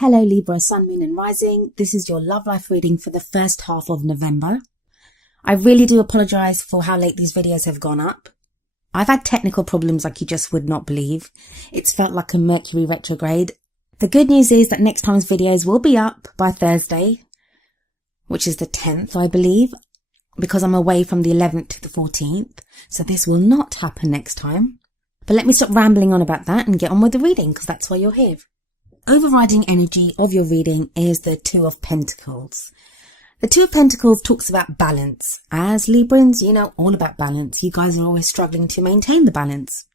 Hello Libra, Sun, Moon and Rising. This is your love life reading for the first half of November. I really do apologise for how late these videos have gone up. I've had technical problems like you just would not believe. It's felt like a Mercury retrograde. The good news is that next time's videos will be up by Thursday, which is the 10th, I believe, because I'm away from the 11th to the 14th. So this will not happen next time. But let me stop rambling on about that and get on with the reading, because that's why you're here. Overriding energy of your reading is the Two of Pentacles. The Two of Pentacles talks about balance. As Librans, you know all about balance. You guys are always struggling to maintain the balance.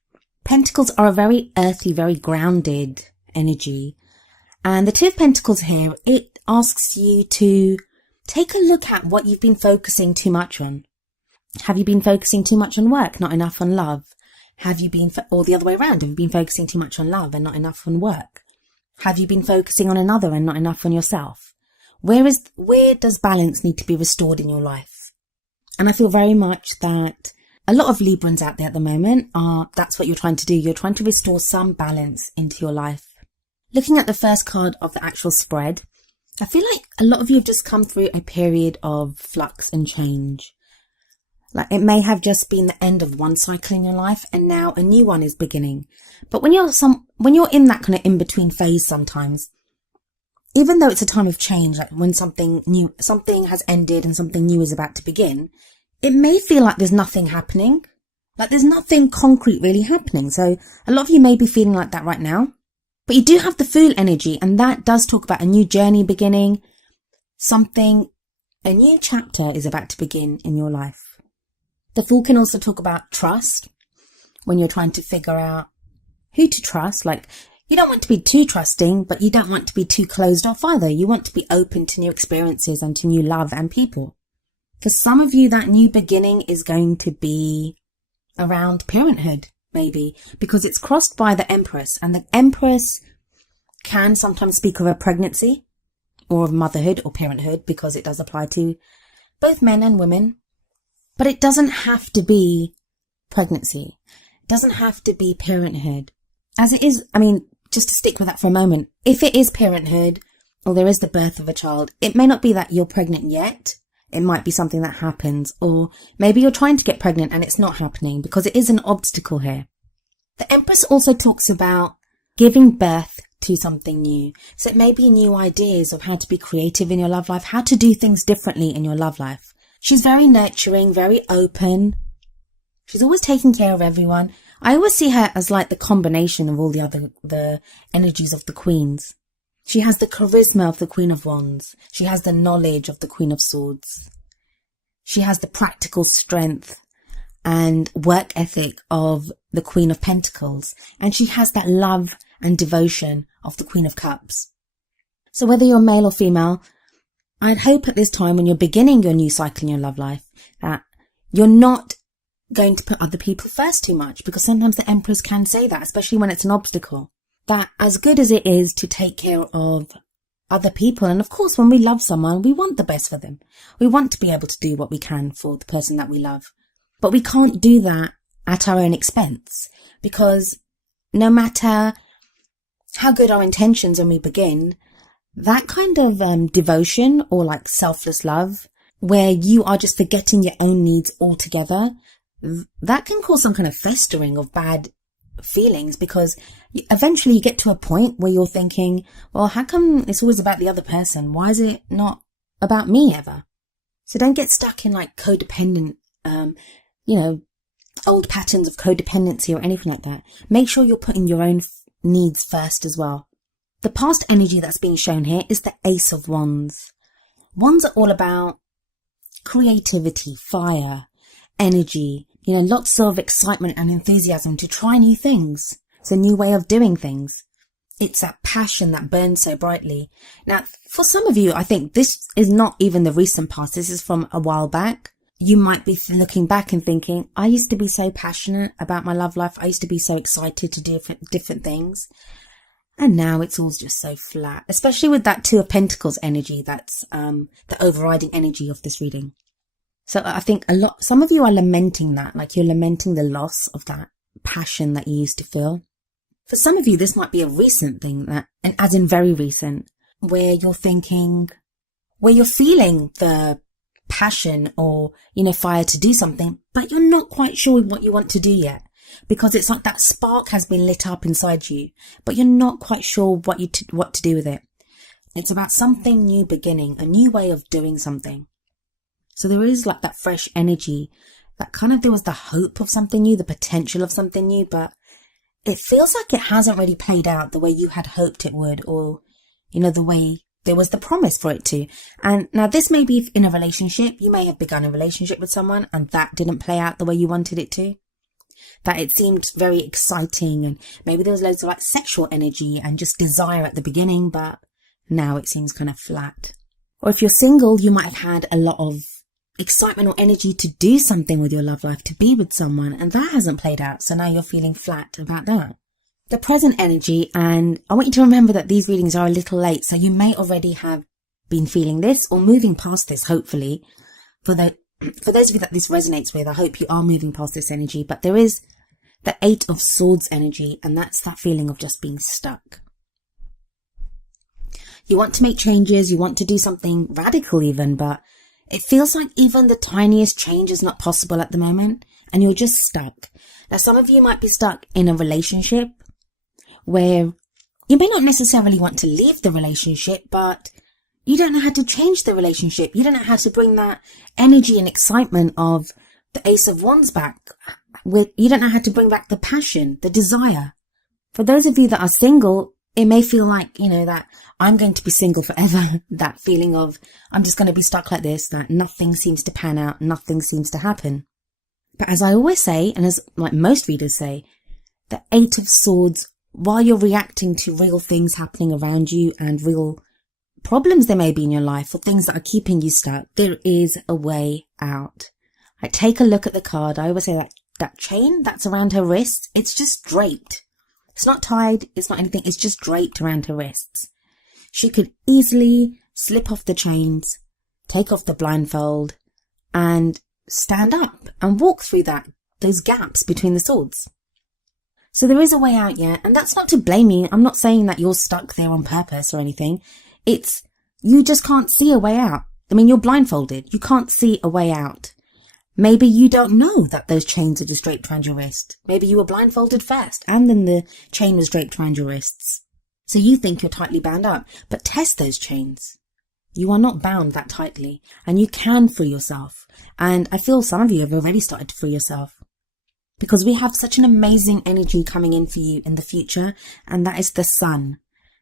Pentacles are a very earthy, very grounded energy. And the Two of Pentacles here, it asks you to take a look at what you've been focusing too much on. Have you been focusing too much on work, not enough on love? Have you been, or the other way around, have you been focusing too much on love and not enough on work? Have you been focusing on another and not enough on yourself? Where does balance need to be restored in your life? And I feel very much that a lot of Librans out there at the moment that's what you're trying to do. You're trying to restore some balance into your life. Looking at the first card of the actual spread, I feel like a lot of you have just come through a period of flux and change. Like it may have just been the end of one cycle in your life and now a new one is beginning. But when you're in that kind of in-between phase sometimes, even though it's a time of change, like when something has ended and something new is about to begin, it may feel like there's nothing happening. Like there's nothing concrete really happening. So a lot of you may be feeling like that right now. But you do have the Fool energy, and that does talk about a new journey beginning. A new chapter is about to begin in your life. The Fool can also talk about trust, when you're trying to figure out who to trust. Like, you don't want to be too trusting, but you don't want to be too closed off either. You want to be open to new experiences and to new love and people. For some of you, that new beginning is going to be around parenthood, maybe, because it's crossed by the Empress, and the Empress can sometimes speak of a pregnancy or of motherhood or parenthood, because it does apply to both men and women. But it doesn't have to be pregnancy. It doesn't have to be parenthood. As it is, I mean, just to stick with that for a moment, if it is parenthood or there is the birth of a child, it may not be that you're pregnant yet. It might be something that happens, or maybe you're trying to get pregnant and it's not happening because it is an obstacle here. The Empress also talks about giving birth to something new. So it may be new ideas of how to be creative in your love life, how to do things differently in your love life. She's very nurturing, very open. She's always taking care of everyone. I always see her as like the combination of all the energies of the queens. She has the charisma of the Queen of Wands. She has the knowledge of the Queen of Swords. She has the practical strength and work ethic of the Queen of Pentacles. And she has that love and devotion of the Queen of Cups. So whether you're male or female, I'd hope at this time when you're beginning your new cycle in your love life that you're not going to put other people first too much, because sometimes the Empress can say that, especially when it's an obstacle. That as good as it is to take care of other people, and of course when we love someone, we want the best for them. We want to be able to do what we can for the person that we love. But we can't do that at our own expense, because no matter how good our intentions when we begin, that kind of devotion or like selfless love, where you are just forgetting your own needs altogether, that can cause some kind of festering of bad feelings, because eventually you get to a point where you're thinking, well, how come it's always about the other person? Why is it not about me ever? So don't get stuck in like codependent, old patterns of codependency or anything like that. Make sure you're putting your own needs first as well. The past energy that's being shown here is the Ace of Wands. Wands are all about creativity, fire, energy, lots of excitement and enthusiasm to try new things. It's a new way of doing things. It's that passion that burns so brightly. Now, for some of you, I think this is not even the recent past. This is from a while back. You might be looking back and thinking, I used to be so passionate about my love life. I used to be so excited to do different things. And now it's all just so flat, especially with that Two of Pentacles energy. That's the overriding energy of this reading. So I think some of you are lamenting that, like you're lamenting the loss of that passion that you used to feel. For some of you, this might be a recent thing, and as in very recent. where you're thinking, where you're feeling the passion or, fire to do something, but you're not quite sure what you want to do yet. Because it's like that spark has been lit up inside you, but you're not quite sure what to do with it. It's about something new beginning, a new way of doing something. So there is like that fresh energy, that kind of, there was the hope of something new, the potential of something new, but it feels like it hasn't really played out the way you had hoped it would, or, the way there was the promise for it to. And now this may be in a relationship. You may have begun a relationship with someone and that didn't play out the way you wanted it to. That it seemed very exciting and maybe there was loads of like sexual energy and just desire at the beginning, but now it seems kind of flat. Or if you're single, you might have had a lot of excitement or energy to do something with your love life, to be with someone, and that hasn't played out. So now you're feeling flat about that. The present energy, and I want you to remember that these readings are a little late, so you may already have been feeling this or moving past this, hopefully. For those of you that this resonates with, I hope you are moving past this energy, but there is the 8 of Swords energy, and that's that feeling of just being stuck. You want to make changes, you want to do something radical even, but it feels like even the tiniest change is not possible at the moment, and you're just stuck. Now, some of you might be stuck in a relationship where you may not necessarily want to leave the relationship, but you don't know how to change the relationship. You don't know how to bring that energy and excitement of the Ace of Wands back. You don't know how to bring back the passion, the desire. For those of you that are single, it may feel like, that I'm going to be single forever. That feeling of I'm just going to be stuck like this, that nothing seems to pan out, nothing seems to happen. But as I always say, and as like most readers say, the 8 of Swords, while you're reacting to real things happening around you and real problems there may be in your life or things that are keeping you stuck, there is a way out. Like, take a look at the card. I always say that chain that's around her wrists, it's just draped. It's not tied, it's not anything, it's just draped around her wrists. She could easily slip off the chains, take off the blindfold, and stand up and walk through those gaps between the swords. So there is a way out, yeah, and that's not to blame you. I'm not saying that you're stuck there on purpose or anything. It's, you just can't see a way out. I mean, you're blindfolded. You can't see a way out. Maybe you don't know that those chains are just draped around your wrist. Maybe you were blindfolded first and then the chain was draped around your wrists. So you think you're tightly bound up, but test those chains. You are not bound that tightly and you can free yourself. And I feel some of you have already started to free yourself because we have such an amazing energy coming in for you in the future. And that is the sun.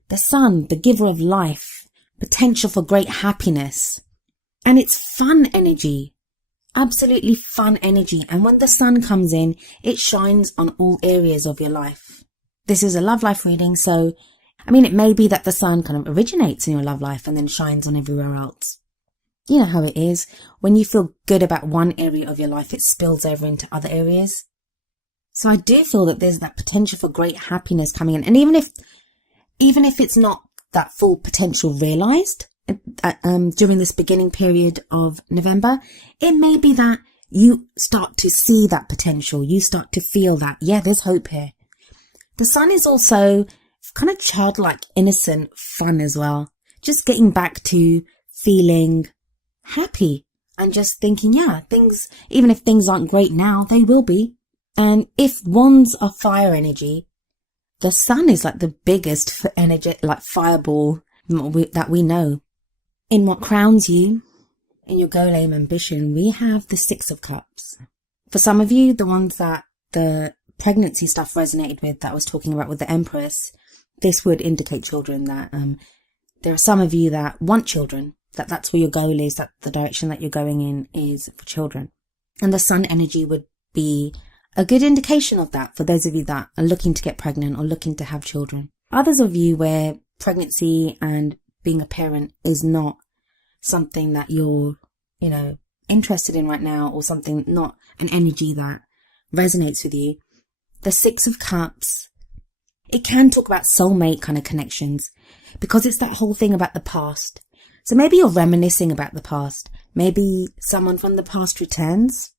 The sun, the giver of life, potential for great happiness. And it's fun energy. Absolutely fun energy. And when the sun comes in, it shines on all areas of your life. This is a love life reading. So, I mean, it may be that the sun kind of originates in your love life and then shines on everywhere else. You know how it is. When you feel good about one area of your life, it spills over into other areas. So I do feel that there's that potential for great happiness coming in. And even if it's not that full potential realized, during this beginning period of November, it may be that you start to see that potential. You start to feel that, yeah, there's hope here. The sun is also kind of childlike, innocent fun as well. Just getting back to feeling happy and just thinking, yeah, things, even if things aren't great now, they will be. And if wands are fire energy, the sun is like the biggest for energy, like fireball that we know. In what crowns you, in your goal, aim, ambition, we have the 6 of Cups. For some of you, the ones that the pregnancy stuff resonated with, that I was talking about with the Empress, this would indicate children, that there are some of you that want children, that's where your goal is, that the direction that you're going in is for children. And the sun energy would be a good indication of that for those of you that are looking to get pregnant or looking to have children. Others of you where pregnancy and being a parent is not something that you're, interested in right now, or something, not an energy that resonates with you. The 6 of Cups, it can talk about soulmate kind of connections because it's that whole thing about the past. So maybe you're reminiscing about the past. Maybe someone from the past returns.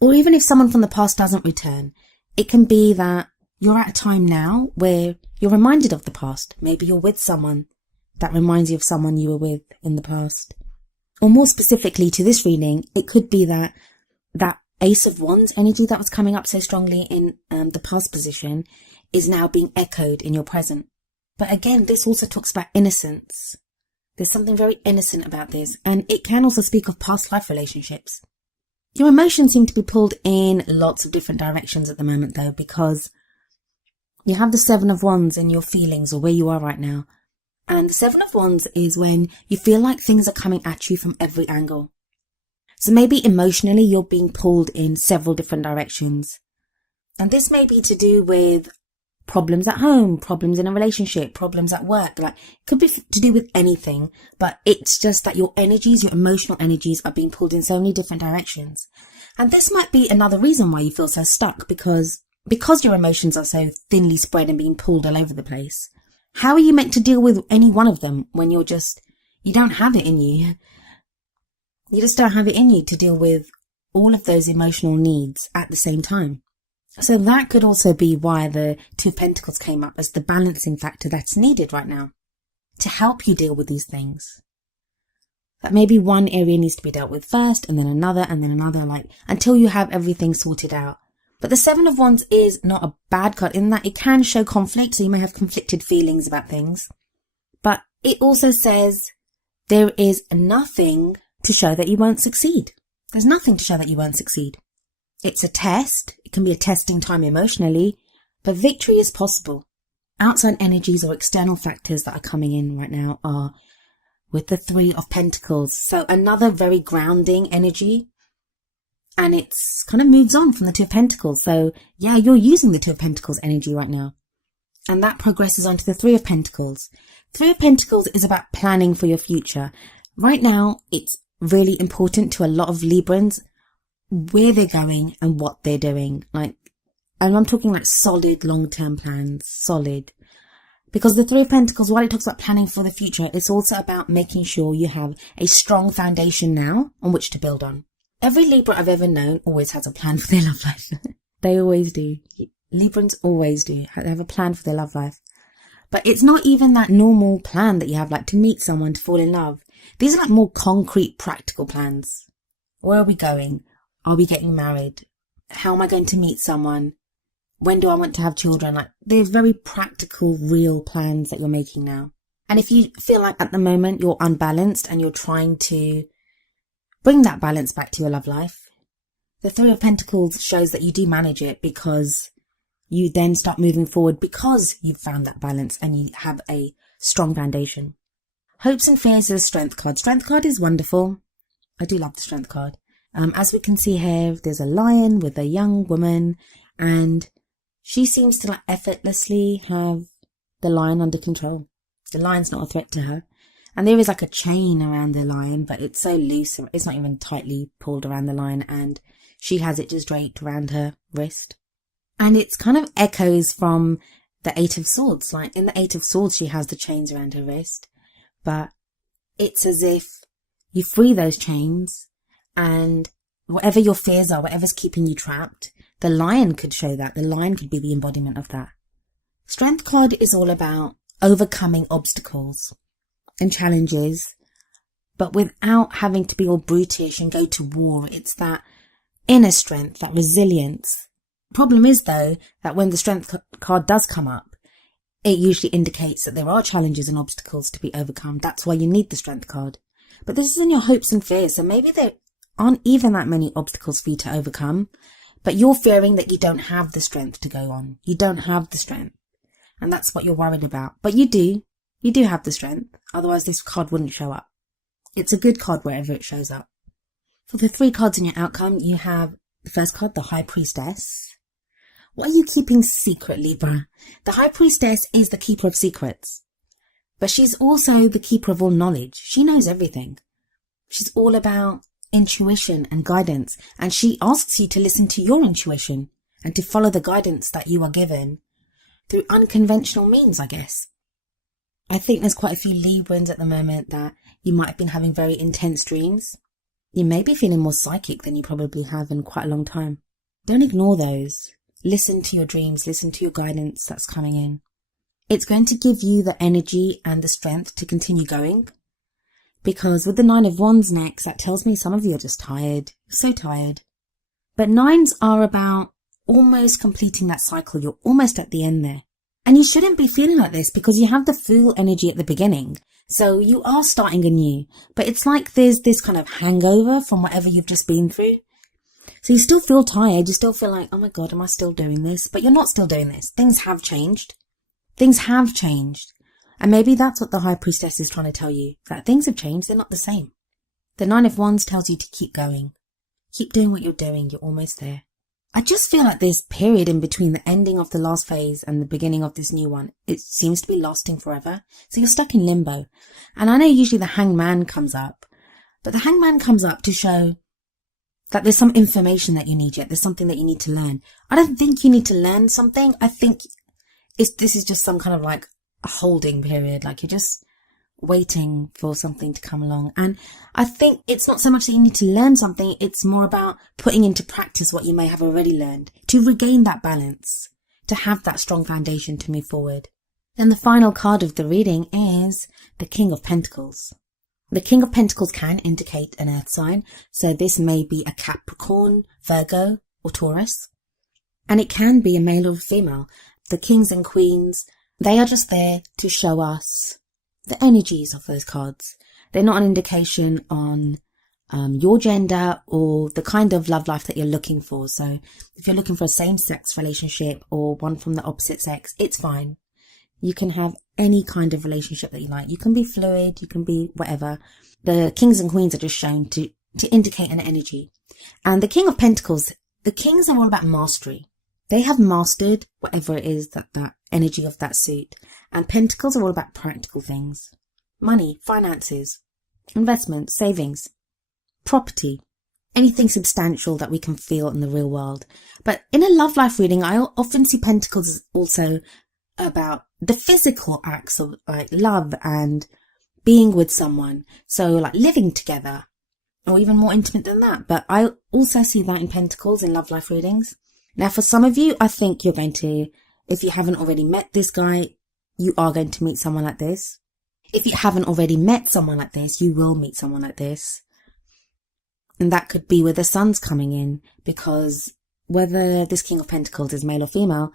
Or even if someone from the past doesn't return, it can be that you're at a time now where you're reminded of the past. Maybe you're with someone that reminds you of someone you were with in the past. Or more specifically to this reading, it could be that Ace of Wands energy that was coming up so strongly in the past position is now being echoed in your present. But again, this also talks about innocence. There's something very innocent about this, and it can also speak of past life relationships. Your emotions seem to be pulled in lots of different directions at the moment though, because you have the Seven of Wands in your feelings or where you are right now. And the Seven of Wands is when you feel like things are coming at you from every angle. So maybe emotionally you're being pulled in several different directions. And this may be to do with problems at home, problems in a relationship, problems at work. Like, it could be to do with anything, but it's just that your energies, your emotional energies are being pulled in so many different directions. And this might be another reason why you feel so stuck, because your emotions are so thinly spread and being pulled all over the place. How are you meant to deal with any one of them when you don't have it in you? You just don't have it in you to deal with all of those emotional needs at the same time. So that could also be why the Two of Pentacles came up as the balancing factor that's needed right now to help you deal with these things. That maybe one area needs to be dealt with first, and then another, like until you have everything sorted out. But the Seven of Wands is not a bad card in that it can show conflict, so you may have conflicted feelings about things. But it also says there is nothing to show that you won't succeed. There's nothing to show that you won't succeed. It's a test. It can be a testing time emotionally, but victory is possible. Outside energies or external factors that are coming in right now are with the Three of Pentacles. So another very grounding energy. And it's kind of moves on from the Two of Pentacles. So yeah, you're using the Two of Pentacles energy right now. And that progresses onto the Three of Pentacles. Three of Pentacles is about planning for your future. Right now, it's really important to a lot of Librans where they're going and what they're doing. And I'm talking like solid long-term plans, solid. Because the Three of Pentacles, while it talks about planning for the future, it's also about making sure you have a strong foundation now on which to build on. Every Libra I've ever known always has a plan for their love life. They always do. Librans always do. They have a plan for their love life. But it's not even that normal plan that you have, like to meet someone, to fall in love. These are like more concrete, practical plans. Where are we going? Are we getting married? How am I going to meet someone? When do I want to have children? Like, they're very practical, real plans that you're making now. And if you feel like at the moment you're unbalanced and you're trying to bring that balance back to your love life, the Three of Pentacles shows that you do manage it, because you then start moving forward because you've found that balance and you have a strong foundation. Hopes and fears is a Strength card. Strength card is wonderful. I do love the Strength card. As we can see here, there's a lion with a young woman, and she seems to like effortlessly have the lion under control. The lion's not a threat to her. And there is like a chain around the lion, but it's so loose, it's not even tightly pulled around the lion, and she has it just draped around her wrist. And it's kind of echoes from the Eight of Swords. Like in the Eight of Swords, she has the chains around her wrist, but it's as if you free those chains, and whatever your fears are, whatever's keeping you trapped, the lion could show that. The lion could be the embodiment of that. Strength card is all about overcoming obstacles and challenges, but without having to be all brutish and go to war. It's that inner strength, that resilience. Problem is though, that when the Strength card does come up, it usually indicates that there are challenges and obstacles to be overcome. That's why you need the Strength card. But this is in your hopes and fears, so maybe there aren't even that many obstacles for you to overcome, but you're fearing that you don't have the strength to go on. You don't have the strength. And that's what you're worried about. But you do. You do have the strength. Otherwise this card wouldn't show up. It's a good card wherever it shows up. For the 3 cards in your outcome, you have the first card, the High Priestess. What are you keeping secret, Libra? The High Priestess is the keeper of secrets. But she's also the keeper of all knowledge. She knows everything. She's all about intuition and guidance. And she asks you to listen to your intuition and to follow the guidance that you are given through unconventional means, I guess. I think there's quite a few Librans at the moment that you might have been having very intense dreams. You may be feeling more psychic than you probably have in quite a long time. Don't ignore those. Listen to your dreams. Listen to your guidance that's coming in. It's going to give you the energy and the strength to continue going. Because with the 9 of Wands next, that tells me some of you are just tired. So tired. But 9s are about almost completing that cycle. You're almost at the end there. And you shouldn't be feeling like this because you have the Fool energy at the beginning. So you are starting anew. But it's like there's this kind of hangover from whatever you've just been through. So you still feel tired. You still feel like, oh my God, am I still doing this? But you're not still doing this. Things have changed. Things have changed. And maybe that's what the High Priestess is trying to tell you, that things have changed, they're not the same. The 9 of Wands tells you to keep going. Keep doing what you're doing, you're almost there. I just feel like this period in between the ending of the last phase and the beginning of this new one, it seems to be lasting forever. So you're stuck in limbo. And I know usually the Hangman comes up, but the Hangman comes up to show that there's some information that you need yet. There's something that you need to learn. I don't think you need to learn something. I think this is just some kind of like a holding period, like you're just waiting for something to come along. And I think it's not so much that you need to learn something, it's more about putting into practice what you may have already learned to regain that balance, to have that strong foundation to move forward. Then the final card of the reading is the King of Pentacles. The King of Pentacles can indicate an earth sign, so this may be a Capricorn, Virgo or Taurus, and it can be a male or a female. The kings and queens, they are just there to show us the energies of those cards. They're not an indication on your gender or the kind of love life that you're looking for. So if you're looking for a same-sex relationship or one from the opposite sex, it's fine. You can have any kind of relationship that you like. You can be fluid, you can be whatever. The kings and queens are just shown to indicate an energy. And the King of Pentacles, the kings are all about mastery. They have mastered whatever it is that energy of that suit. And Pentacles are all about practical things. Money, finances, investments, savings, property, anything substantial that we can feel in the real world. But in a love life reading, I often see Pentacles as also about the physical acts of like love and being with someone. So like living together or even more intimate than that. But I also see that in Pentacles in love life readings. Now, for some of you, I think you're going to, if you haven't already met this guy, you are going to meet someone like this. If you haven't already met someone like this, you will meet someone like this. And that could be where the sun's coming in, because whether this King of Pentacles is male or female,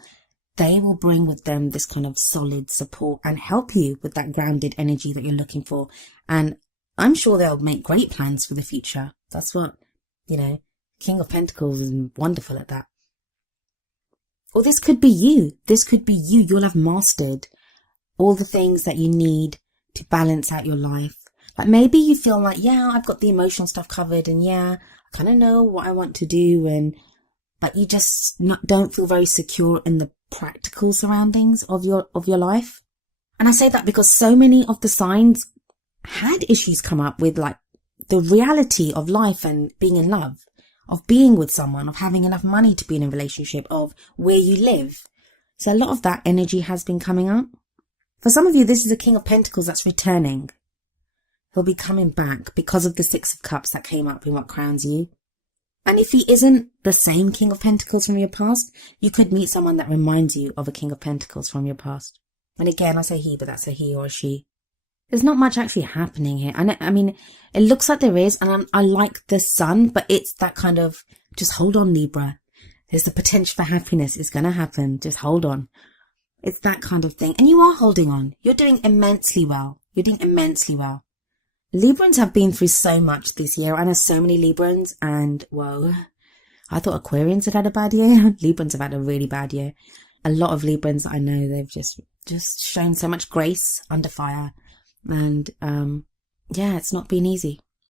they will bring with them this kind of solid support and help you with that grounded energy that you're looking for. And I'm sure they'll make great plans for the future. That's what, King of Pentacles is wonderful at that. Or this could be you. This could be you. You'll have mastered all the things that you need to balance out your life. Like maybe you feel like, yeah, I've got the emotional stuff covered and yeah, I kind of know what I want to do, but you just don't feel very secure in the practical surroundings of your life. And I say that because so many of the signs had issues come up with like the reality of life and being in love, of being with someone, of having enough money to be in a relationship, of where you live. So a lot of that energy has been coming up. For some of you, this is a King of Pentacles that's returning. He'll be coming back because of the Six of Cups that came up in what crowns you. And if he isn't the same King of Pentacles from your past, you could meet someone that reminds you of a King of Pentacles from your past. And again, I say he, but that's a he or a she. There's not much actually happening here. I mean, it looks like there is, and I like the sun, but it's that kind of, just hold on, Libra. There's the potential for happiness. It's going to happen. Just hold on. It's that kind of thing. And you are holding on. You're doing immensely well. You're doing immensely well. Librans have been through so much this year. I know so many Librans, and whoa, I thought Aquarians had a bad year. Librans have had a really bad year. A lot of Librans I know, they've just shown so much grace under fire. And yeah, it's not been easy.